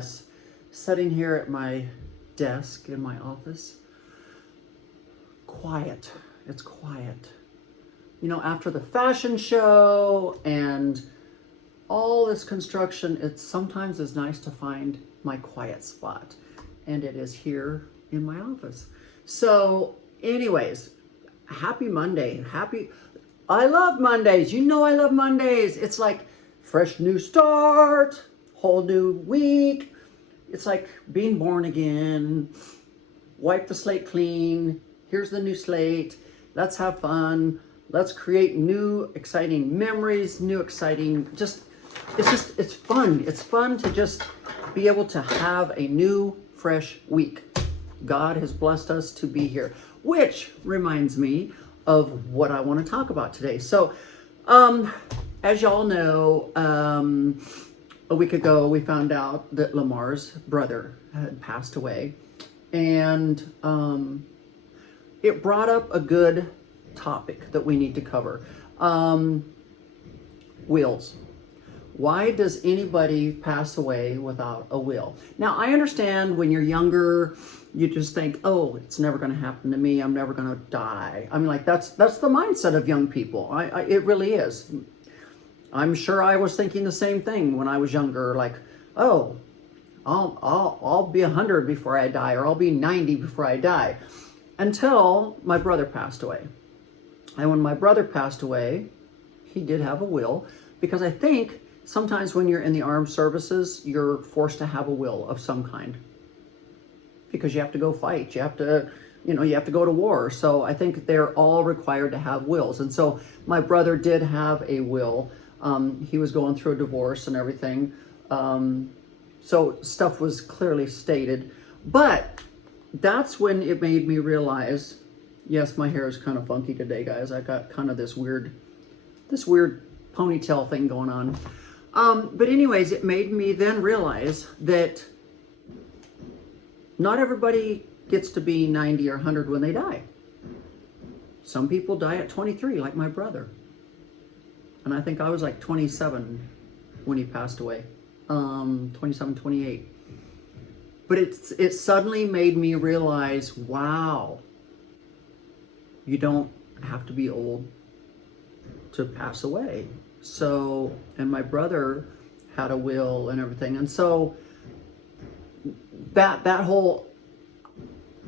yes, sitting here at my desk in my office, quiet. It's quiet. You know, after the fashion show and all this construction, it sometimes is nice to find my quiet spot. And it is here in my office. So anyways, happy Monday. I love Mondays. You know I love Mondays. It's like fresh new start, whole new week. It's like being born again. Wipe the slate clean. Here's the new slate. Let's have fun. Let's create new exciting memories, new exciting, it's fun. It's fun to just be able to have a new, fresh week. God has blessed us to be here, which reminds me of what I want to talk about today. So, as y'all know, a week ago, we found out that Lamar's brother had passed away, and it brought up a good topic that we need to cover. Wills. Why does anybody pass away without a will? Now, I understand when you're younger, you just think, oh, it's never going to happen to me. I'm never going to die. I mean, like, that's the mindset of young people. It really is. I'm sure I was thinking the same thing when I was younger. Like, oh, I'll be 100 before I die, or I'll be 90 before I die. Until my brother passed away. And when my brother passed away, he did have a will, because I think sometimes when you're in the armed services, you're forced to have a will of some kind, because you have to go fight. You have to, you have to go to war. So I think they're all required to have wills. And so my brother did have a will. He was going through a divorce and everything. So stuff was clearly stated, but that's when it made me realize, yes, my hair is kind of funky today, guys. I got kind of this weird ponytail thing going on. But anyways, it made me then realize that not everybody gets to be 90 or 100 when they die. Some people die at 23, like my brother. And I think I was like 27 when he passed away. 27, 28. But it suddenly made me realize, wow, you don't have to be old to pass away. So, and my brother had a will and everything. And so that whole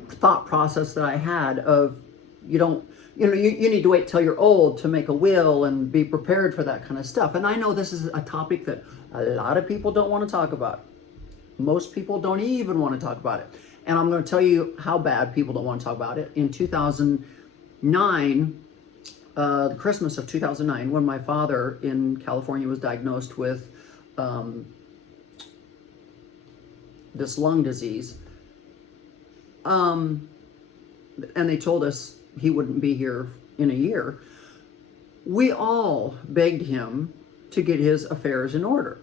thought process that I had of, you need to wait till you're old to make a will and be prepared for that kind of stuff. And I know this is a topic that a lot of people don't want to talk about. Most people don't even want to talk about it. And I'm going to tell you how bad people don't want to talk about it. In 2009, the Christmas of 2009, when my father in California was diagnosed with this lung disease, and they told us he wouldn't be here in a year, we all begged him to get his affairs in order.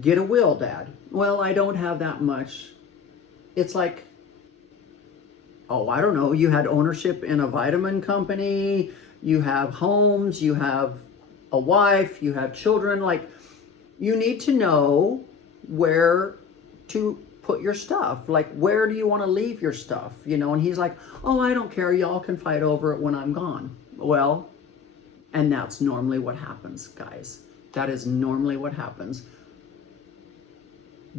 Get a will, Dad. Well, I don't have that much. It's like, oh, I don't know. You had ownership in a vitamin company. You have homes. You have a wife. You have children. Like, you need to know where to put your stuff. Like, where do you want to leave your stuff? And he's like, oh, I don't care. Y'all can fight over it when I'm gone. Well, and that's normally what happens, guys. That is normally what happens.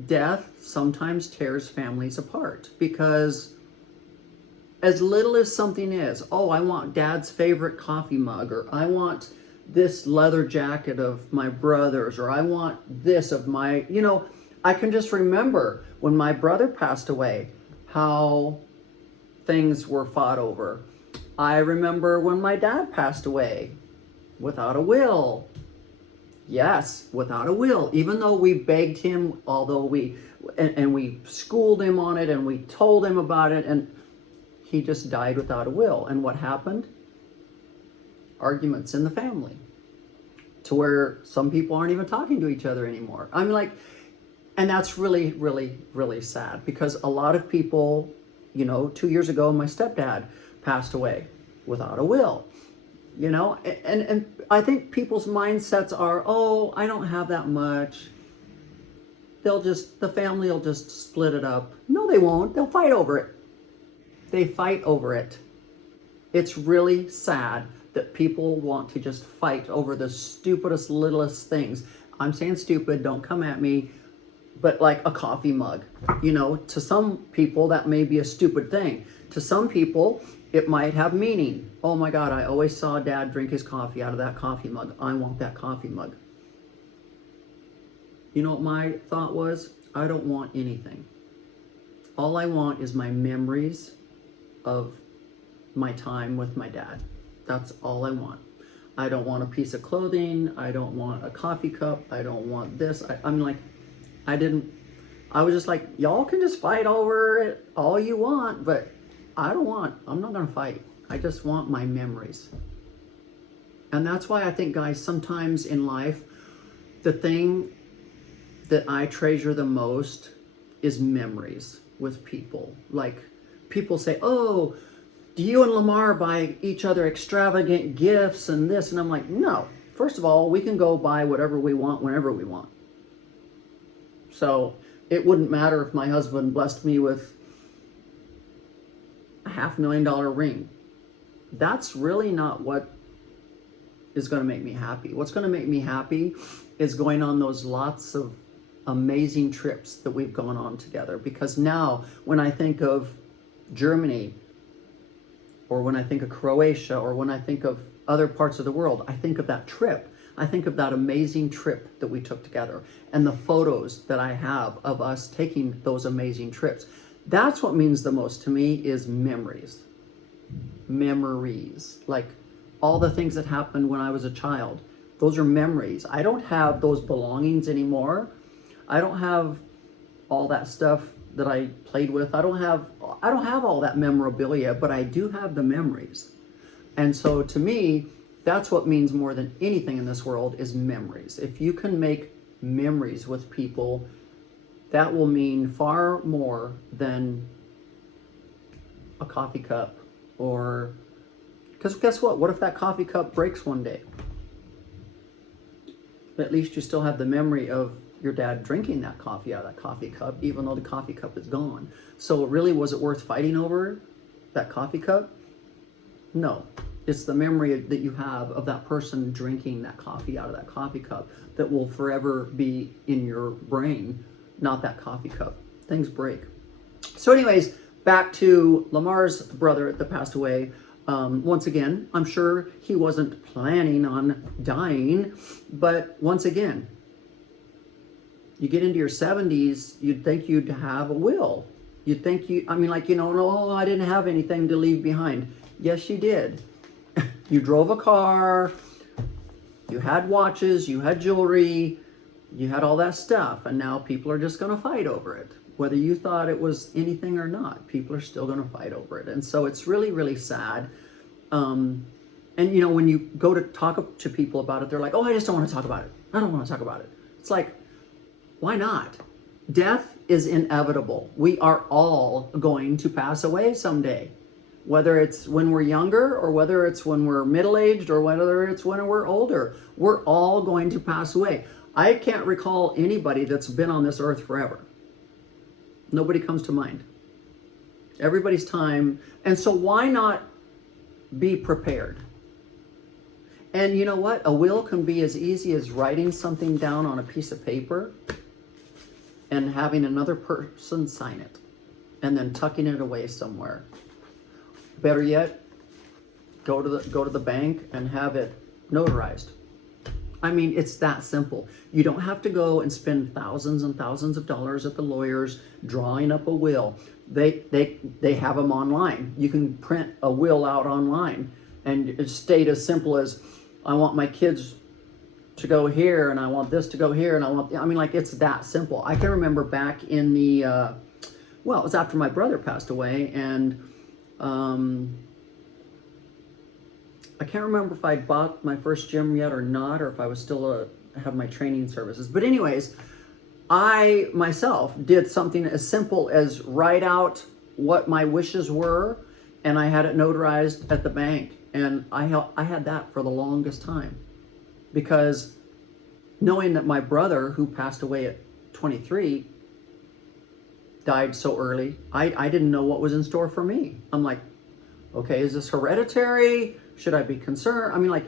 Death sometimes tears families apart, because as little as something is, oh, I want Dad's favorite coffee mug, or I want this leather jacket of my brother's, or I want this of my, I can just remember when my brother passed away, how things were fought over. I remember when my dad passed away without a will. Yes, without a will, even though we begged him, although we schooled him on it and we told him about it, and he just died without a will. And what happened? Arguments in the family, to where some people aren't even talking to each other anymore. I'm like, and that's really, really, really sad, because a lot of people, 2 years ago, my stepdad passed away without a will. And I think people's mindsets are, oh, I don't have that much. the family will just split it up. No, they won't. They'll fight over it. They fight over it. It's really sad that people want to just fight over the stupidest, littlest things. I'm saying stupid, don't come at me, but like a coffee mug. You know, to some people that may be a stupid thing. To some people, it might have meaning. Oh my God, I always saw Dad drink his coffee out of that coffee mug. I want that coffee mug. You know what my thought was? I don't want anything. All I want is my memories of my time with my dad. That's all I want. I don't want a piece of clothing. I don't want a coffee cup. I don't want this. I'm like, I was just like, y'all can just fight over it all you want, but I'm not gonna fight. I just want my memories. And that's why I think, guys, sometimes in life, the thing that I treasure the most is memories with people. Like, people say, oh, do you and Lamar buy each other extravagant gifts and this? And I'm like, no. First of all, we can go buy whatever we want whenever we want. So it wouldn't matter if my husband blessed me with a $500,000 ring. That's really not what is going to make me happy. What's going to make me happy is going on those lots of amazing trips that we've gone on together. Because now when I think of Germany, or when I think of Croatia, or when I think of other parts of the world, I think of that trip. I think of that amazing trip that we took together and the photos that I have of us taking those amazing trips. That's what means the most to me, is memories. Memories. Like all the things that happened when I was a child. Those are memories. I don't have those belongings anymore. I don't have all that stuff that I played with. I don't have all that memorabilia, but I do have the memories. And so to me, that's what means more than anything in this world, is memories. If you can make memories with people, that will mean far more than a coffee cup. Or, because guess what if that coffee cup breaks one day? At least you still have the memory of your dad drinking that coffee out of that coffee cup, even though the coffee cup is gone. So really, was it worth fighting over that coffee cup? No. It's the memory that you have of that person drinking that coffee out of that coffee cup that will forever be in your brain, not that coffee cup. Things break. So anyways, back to Lamar's brother that passed away. Once again, I'm sure he wasn't planning on dying, but once again, you get into your 70s, you'd think you'd have a will. You'd think no, I didn't have anything to leave behind. Yes, you did. You drove a car, you had watches, you had jewelry, you had all that stuff, and now people are just going to fight over it. Whether you thought it was anything or not, people are still going to fight over it. And so it's really, really sad. And when you go to talk to people about it, they're like, oh, I just don't want to talk about it. I don't want to talk about it. It's like, why not? Death is inevitable. We are all going to pass away someday. Whether it's when we're younger, or whether it's when we're middle-aged, or whether it's when we're older, we're all going to pass away. I can't recall anybody that's been on this earth forever. Nobody comes to mind. Everybody's time. And so why not be prepared? And you know what? A will can be as easy as writing something down on a piece of paper and having another person sign it, and then tucking it away somewhere. Better yet, go to the bank and have it notarized. I mean, it's that simple. You don't have to go and spend thousands and thousands of dollars at the lawyers drawing up a will. They have them online. You can print a will out online and state as simple as, I want my kids to go here, and I want this to go here, and it's that simple. I can remember back in the, it was after my brother passed away, and I can't remember if I bought my first gym yet or not, or if I was still have my training services. But anyways, I myself did something as simple as write out what my wishes were, and I had it notarized at the bank. And I had that for the longest time, because knowing that my brother, who passed away at 23 died so early, I didn't know what was in store for me. I'm like, okay, is this hereditary? Should I be concerned? I mean, like,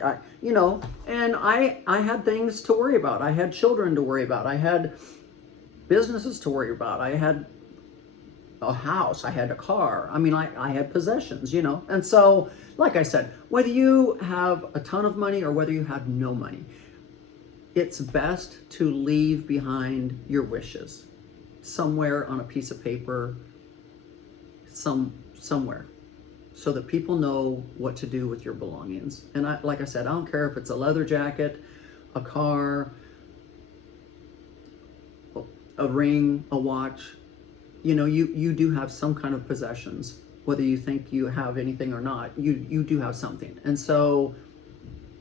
and I had things to worry about. I had children to worry about. I had businesses to worry about. I had a house. I had a car. I mean, I had possessions, And so, like I said, whether you have a ton of money or whether you have no money, it's best to leave behind your wishes somewhere on a piece of paper, somewhere, so that people know what to do with your belongings. And like I said, I don't care if it's a leather jacket, a car, a ring, a watch. You do have some kind of possessions, whether you think you have anything or not. You do have something. And so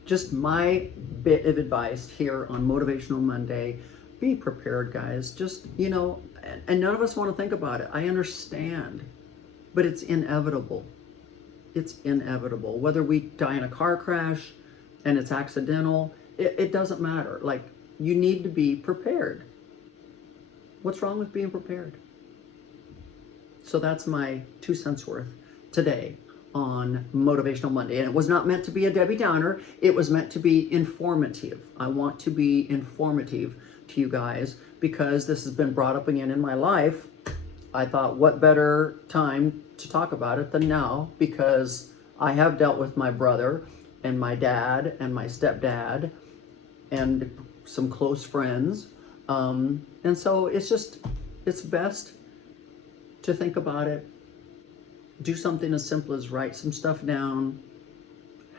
just my bit of advice here on Motivational Monday: be prepared, guys. Just, and none of us want to think about it. I understand, but it's inevitable. It's inevitable. Whether we die in a car crash and it's accidental, it doesn't matter. Like, you need to be prepared. What's wrong with being prepared? So that's my 2 cents worth today on Motivational Monday. And it was not meant to be a Debbie Downer. It was meant to be informative. I want to be informative to you guys because this has been brought up again in my life. I thought, what better time to talk about it than now, because I have dealt with my brother and my dad and my stepdad and some close friends. And so it's best to think about it. Do something as simple as write some stuff down,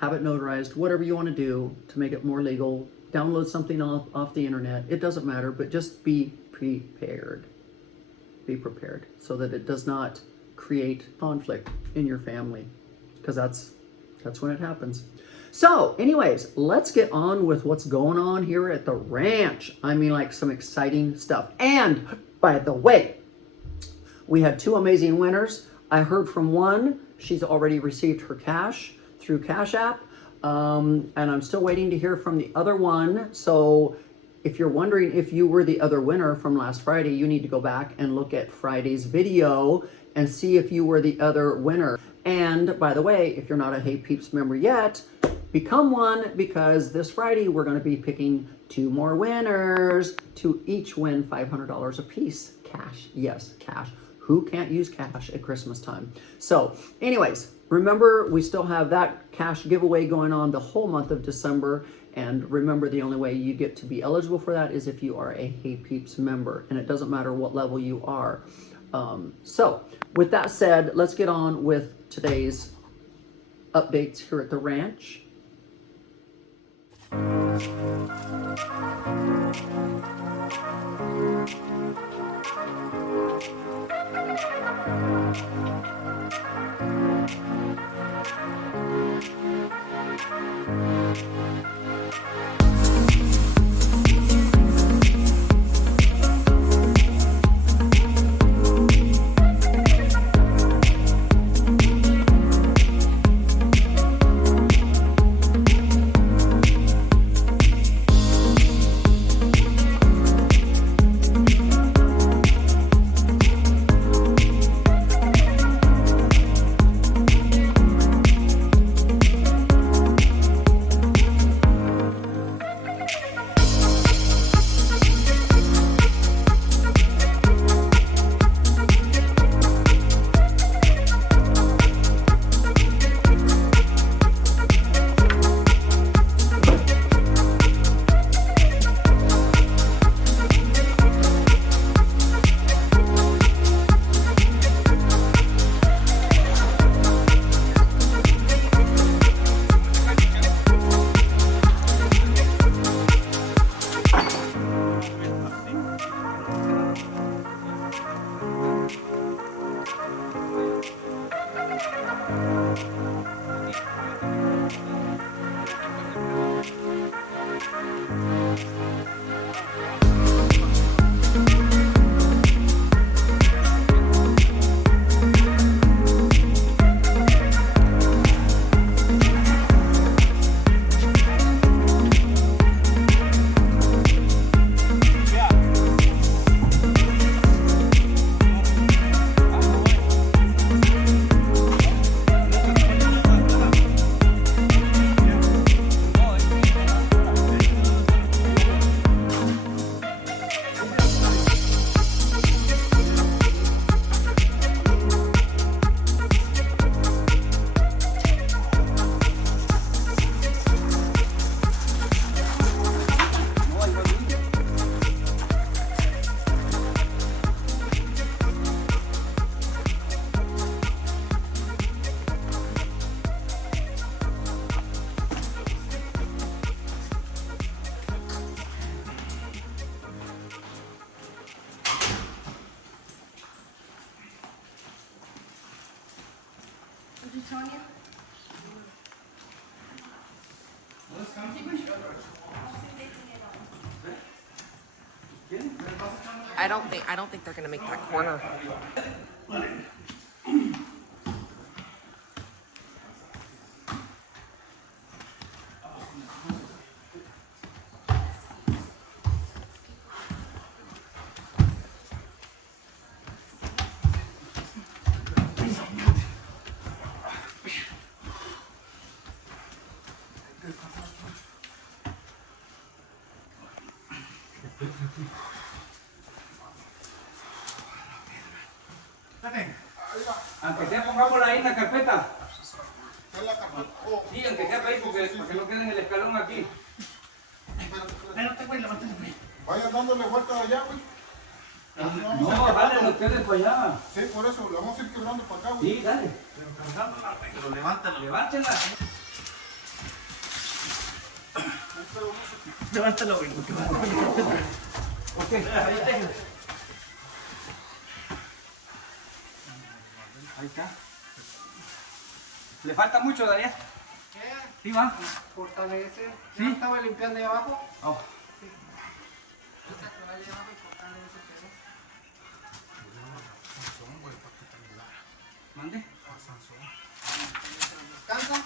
have it notarized, whatever you want to do to make it more legal. Download something off the internet. It doesn't matter, but just be prepared. Be prepared so that it does not create conflict in your family, because that's when it happens. So anyways, let's get on with what's going on here at the ranch. I mean, like, some exciting stuff. And by the way, we had 2 amazing winners. I heard from one. She's already received her cash through Cash App. And I'm still waiting to hear from the other one. So if you're wondering if you were the other winner from last Friday, you need to go back and look at Friday's video and see if you were the other winner. And by the way, if you're not a Hey Peeps member yet, become one, because this Friday we're going to be picking 2 more winners to each win $500 a piece. Cash. Yes, cash. Who can't use cash at Christmas time? So anyways, remember, we still have that cash giveaway going on the whole month of December. And remember, the only way you get to be eligible for that is if you are a Hey Peeps member. And it doesn't matter what level you are. So with that said, let's get on with today's updates here at the ranch. I don't think they're gonna make that corner. Aunque sea pongámosla ahí en la carpeta. Sí, aunque sea ahí para que no quede en el escalón aquí. Vaya dándole vuelta allá, güey. No, dale ustedes para allá. Sí, por eso, lo vamos a ir quebrando para acá, güey. Sí, dale. Pero levántalo. Levántela. Levántalo, güey. Ok, ahí está. Ahí está. ¿Le falta mucho, Daniel? ¿Sí va? Fortalece. ¿Sí? ¿Ya estaba limpiando ahí abajo? Oh. ¿Mande? Descansa.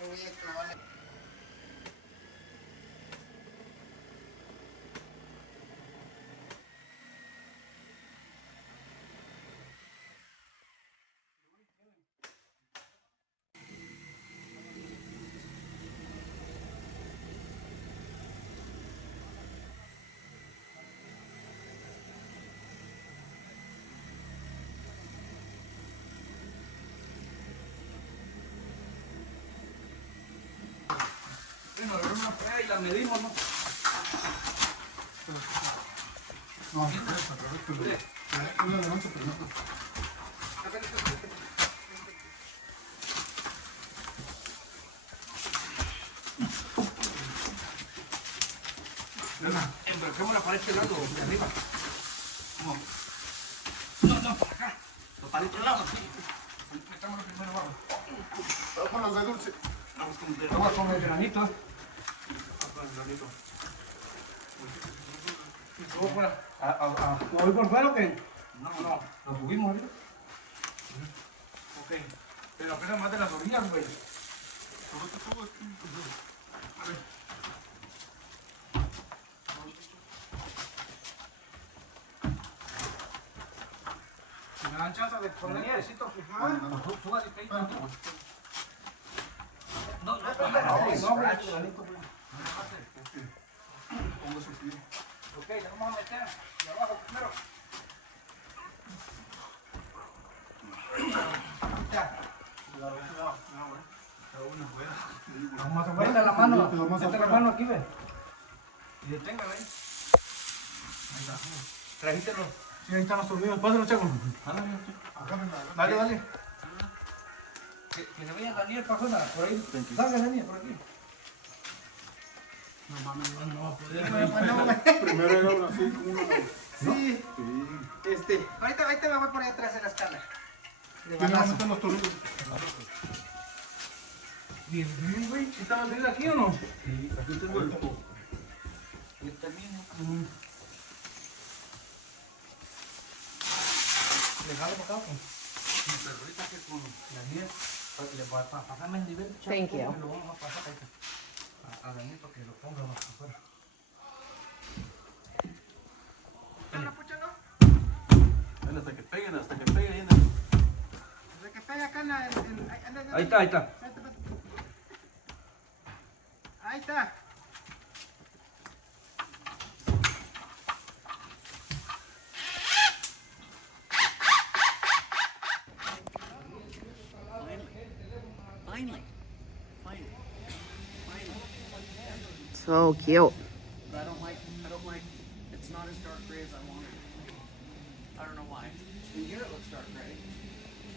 Yo voy a clavarle. Bueno, agarramos una prueba y la medimos, ¿no? No, yo la levanto primero. Embarquémosla para este lado, de arriba. No, para acá. Para este lado, sí. Metámoslo primero abajo. Vamos con los de dulce. Vamos con el granito. ¿Voy por fuera o qué? No, lo subimos arriba. Ok, pero apenas más de las orillas, güey. ¿Me dan chance de poner necesito? Súbase ahí. No, ok, le vamos a meter de abajo primero. Ya. Vamos a mete la mano aquí, ve. Y deténgala ahí. Ahí está. Trajítelo. Sí, ahí están los tornillos. Pásalo, Chaco. Dale. Que se vaya Daniel para afuera, por ahí. Salga Daniel, por aquí. No mames, no va a poder. Primero era una así como una. Sí. Ahorita me voy por ahí atrás de la escala. ¿Quién le va a meter los tornillos? Bien, güey. ¿Está mantenido aquí o no? Sí, aquí tengo el tubo. Y está bien. Déjalo para acá. Pero ahorita que con Daniel, le voy a pasarme el nivel. Thank you. Lo vamos a pasar a Daniel para que lo ponga más afuera. Hasta que peguen. Hasta que pegue acá en la... Ahí está. Ahí está. Finally. So cute. But I don't like, it's not as dark gray as I wanted it to be. I don't know why. In here it looks dark gray.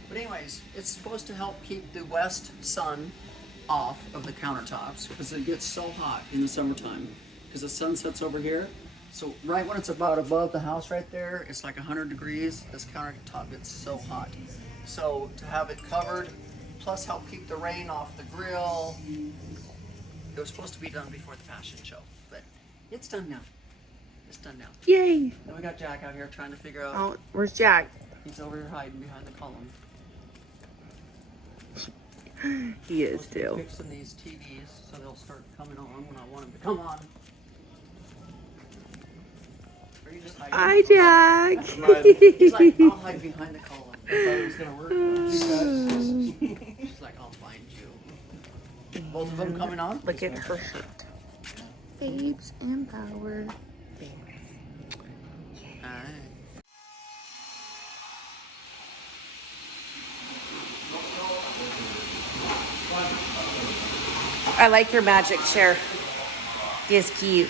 But anyways, it's supposed to help keep the west sun off of the countertops because it gets so hot in the summertime because the sun sets over here. So right when it's about above the house right there, it's like 100 degrees. This countertop gets so hot. So to have it covered plus help keep the rain off the grill. It was supposed to be done before the fashion show, but it's done now. It's done now. Yay. And we got Jack out here trying to figure out. Oh, where's Jack? He's over here hiding behind the column. He is Supposed to be too. fixing these TVs so they'll start coming on when I want them to come on. Are you just hiding? Hi, Jack. He's like, I'll hide behind the column. I thought it was gonna work. She's like, I'll find you. Both of them coming on? Look at her shirt. Babes and power. Alright. I like your magic chair. It's cute.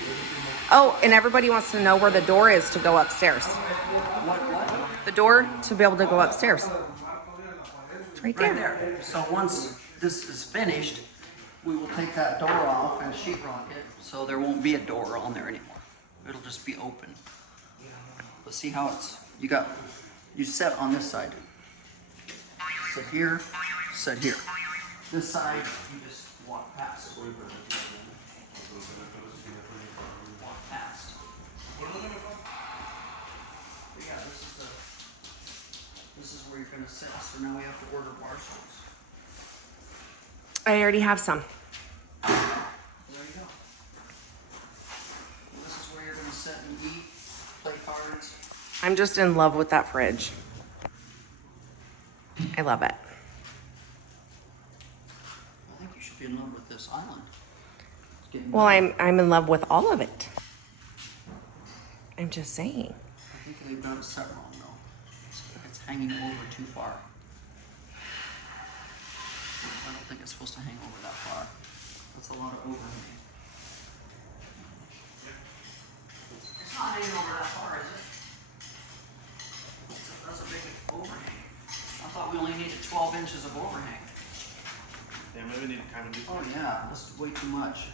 Oh, and everybody wants to know where the door is to go upstairs. What? The door to be able to go upstairs. It's right there. Right there. So once this is finished, we will take that door off and sheetrock it, so there won't be a door on there anymore. It'll just be open. But see how it's, you set on this side. Sit here, sit here. This side, you just walk past. Walk past. But yeah, this is where you're gonna sit, so now we have to order bar stools. I already have some. There you go. This is where you're gonna sit and eat, play cards. I'm just in love with that fridge. I love it. I think you should be in love with this island. It's getting Well, better. I'm in love with all of it. I'm just saying. I think they've got it set wrong though. It's hanging over too far. I don't think it's supposed to hang over that far. That's a lot of overhang. It's not hanging over that far, is it? That's a big overhang. I thought we only needed 12 inches of overhang. Yeah, maybe need kind of Oh different. yeah, that's way too much.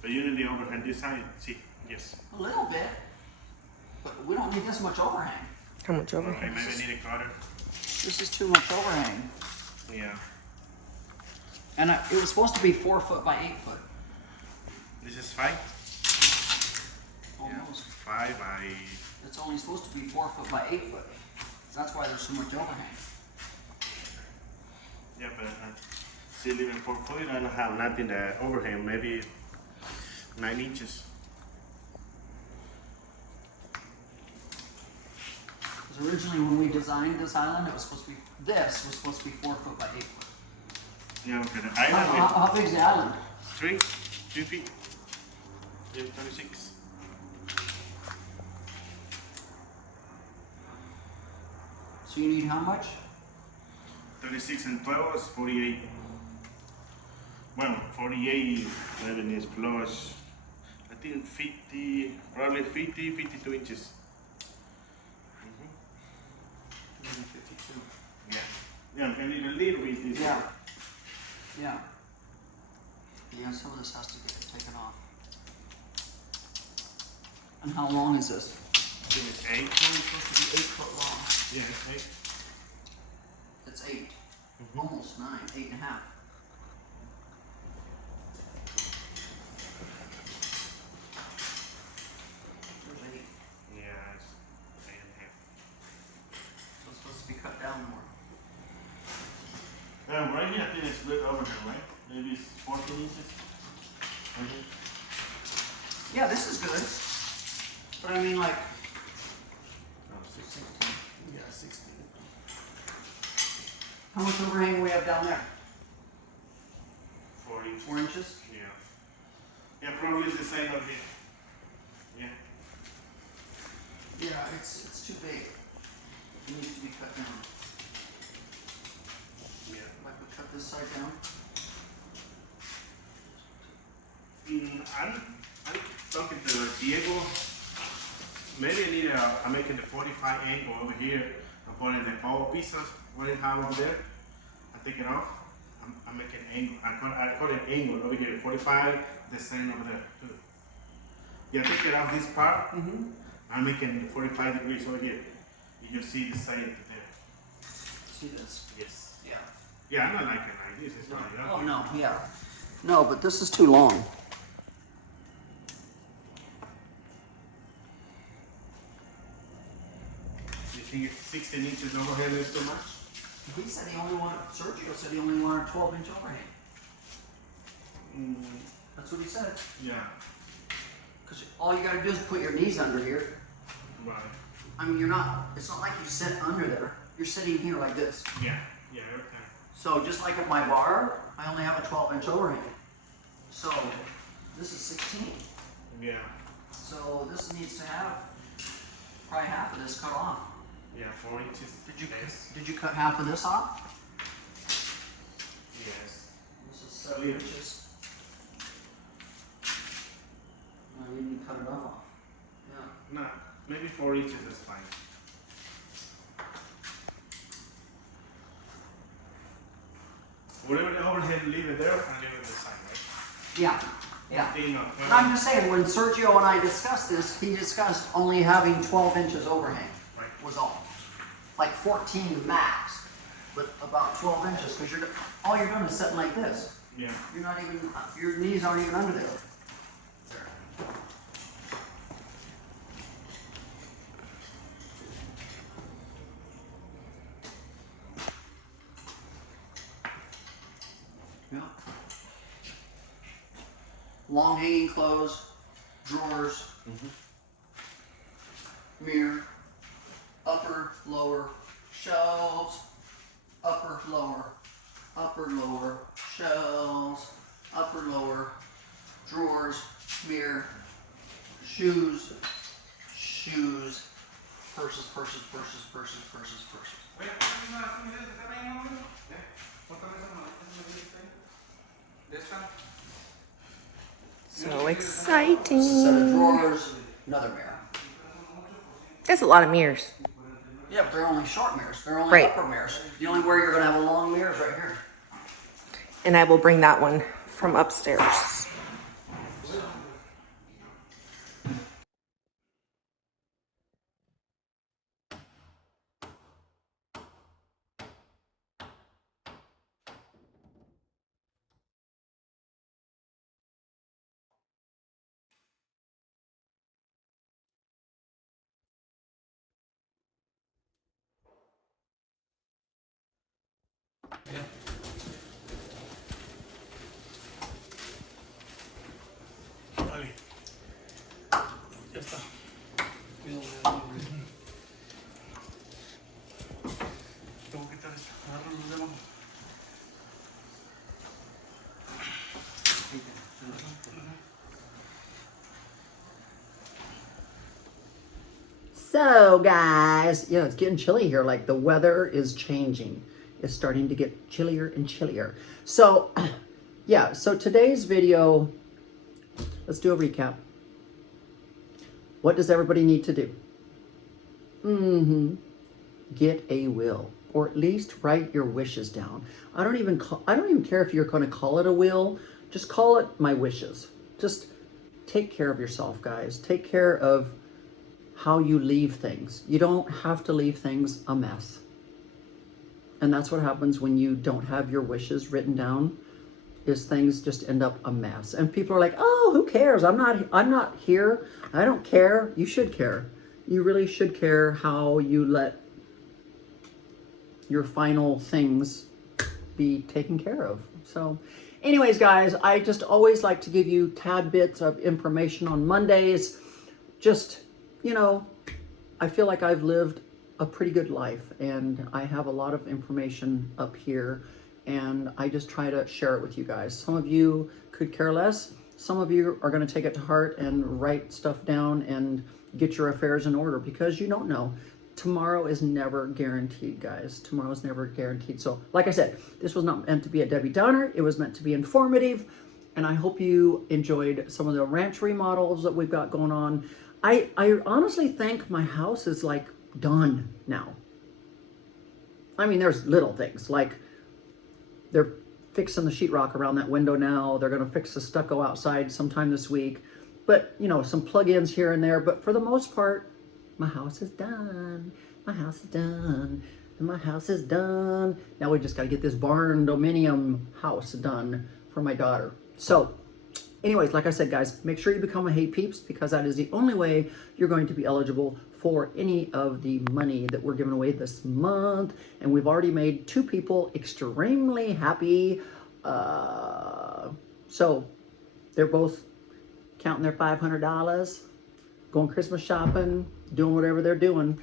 But you need the overhand this side. See, yes. A little bit, but we don't need this much overhang. How much over Okay, here? maybe need a cutter. This is too much overhang. Yeah. And it was supposed to be 4 foot by 8 foot. This is 5. Almost. 5 by. It's only supposed to be 4 foot by 8 foot. That's why there's so much overhang. Yeah, but still even 4 foot. I don't have nothing that overhang. Maybe 9 inches. Because originally when we designed this island, it was supposed to be, this was supposed to be 4 foot by 8 foot. Yeah, okay. The How, island how big's the island? is 2 feet. Yeah, 26. So you need how much? 36 and 12 is 48. Well, 48 11 is plus, I think 50, probably 50, 52 inches. 52. Yeah. Yeah, and a little bit this. Yeah. Yeah. Yeah, some of this has to get taken off. And how long is this? I think it's 8. It's only supposed to be 8 foot long. Yeah, it's 8. It's 8. Almost 9, 8 and a half. There's 8. Yeah, it's 8 and a half. So it's supposed to be cut down more. Right here, I think it's good overhand, right? Maybe it's 14 inches. Okay. Yeah, this is good. But I mean, like, Oh, 16. Yeah, 16. how much overhang do we have down there? 4 inches. 4 inches? Yeah. Yeah, probably it's the same up here. Yeah. Yeah, it's too big. It needs to be cut down. Yeah. Like we cut this side down. I'm talking to Diego. Maybe I need I'm making the 45 angle over here. I'm putting the all pieces what I have over there. I take it off. I'm making angle. I call it angle over here. 45, the same over there too. Yeah, take it off this part. I'm making 45 degrees over here. You can see the same there. See this? Yes. Yeah. Yeah, I'm not liking like this. It's not Oh, no, yeah. No, but this is too long. You think it's 16 inches overhead is too much? He said he only wanted, Sergio said he only wanted a 12-inch overhang. That's what he said. Yeah. Because all you gotta do is put your knees under here. Right. I mean, it's not like you sit under there. You're sitting here like this. Yeah. Yeah, every time. So just like at my bar, I only have a 12-inch overhang. So this is 16. Yeah. So this needs to have probably half of this cut off. Yeah, 4 inches. Did you cut half of this off? Yes. This is 7 inches. No, you didn't cut it off. Yeah. No, maybe 4 inches is fine. Whatever the overhead, leave it there and leave it the side, right? Yeah. Yeah. Thing of- And I'm just saying, when Sergio and I discussed this, he discussed only having 12 inches overhang. Right. Was all. Like 14 max, but about 12 inches, because all you're doing is sitting like this. Yeah. You're not even, your knees aren't even under there. Yeah. Long hanging clothes, drawers, mirror, upper, lower, shelves, upper, lower, shelves, upper, lower, drawers, mirror, shoes, purses. So exciting. Set of drawers, another mirror. That's a lot of mirrors. Yeah, but they're only short mirrors. They're only Right. upper mirrors. The only where you're going to have a long mirror is right here. And I will bring that one from upstairs. Vale. Ya está. Tengo que quitar esto. Agarro los dedos. So, guys, yeah, it's getting chilly here. Like, the weather is changing. It's starting to get chillier and chillier. So, yeah, so today's video, let's do a recap. What does everybody need to do? Get a will, or at least write your wishes down. I don't even care if you're going to call it a will. Just call it my wishes. Just take care of yourself, guys. Take care of how you leave things. You don't have to leave things a mess. And that's what happens when you don't have your wishes written down, is things just end up a mess. And people are like, "Oh, who cares? I'm not here. I don't care." You should care. You really should care how you let your final things be taken care of. So anyways, guys, I just always like to give you tad bits of information on Mondays. Just, you know, I feel like I've lived a pretty good life, and I have a lot of information up here, and I just try to share it with you guys. Some of you could care less. Some of you are going to take it to heart and write stuff down and get your affairs in order, because you don't know. Tomorrow is never guaranteed, guys. Tomorrow is never guaranteed. So, like I said, this was not meant to be a Debbie Downer. It was meant to be informative, and I hope you enjoyed some of the ranch remodels that we've got going on. I honestly think my house is like done now. I mean, there's little things like they're fixing the sheetrock around that window now. They're going to fix the stucco outside sometime this week. But, you know, some plug-ins here and there. But for the most part, my house is done. My house is done. and my house is done. Now we just got to get this barn dominium house done for my daughter. So anyways, like I said, guys, make sure you become a Hey Peeps, because that is the only way you're going to be eligible for any of the money that we're giving away this month. And we've already made 2 people extremely happy. So they're both counting their $500, going Christmas shopping, doing whatever they're doing.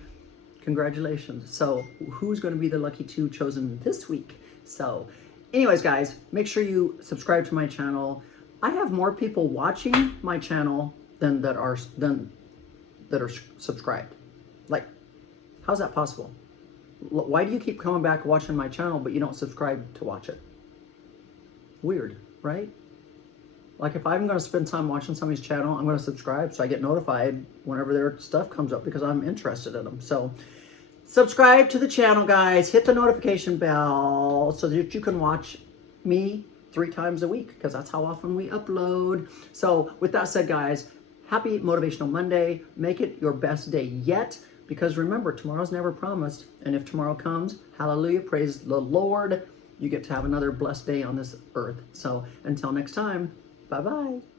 Congratulations. So who's going to be the lucky 2 chosen this week? So anyways, guys, make sure you subscribe to my channel. I have more people watching my channel than that are subscribed. Like, how's that possible? Why do you keep coming back watching my channel, but you don't subscribe to watch it? Weird, right? Like, if I'm going to spend time watching somebody's channel, I'm going to subscribe so I get notified whenever their stuff comes up, because I'm interested in them. So subscribe to the channel, guys. Hit the notification bell so that you can watch me 3 times a week, because that's how often we upload. So with that said, guys, happy Motivational Monday. Make it your best day yet, because remember, tomorrow's never promised. And if tomorrow comes, hallelujah, praise the Lord, you get to have another blessed day on this earth. So until next time, bye-bye.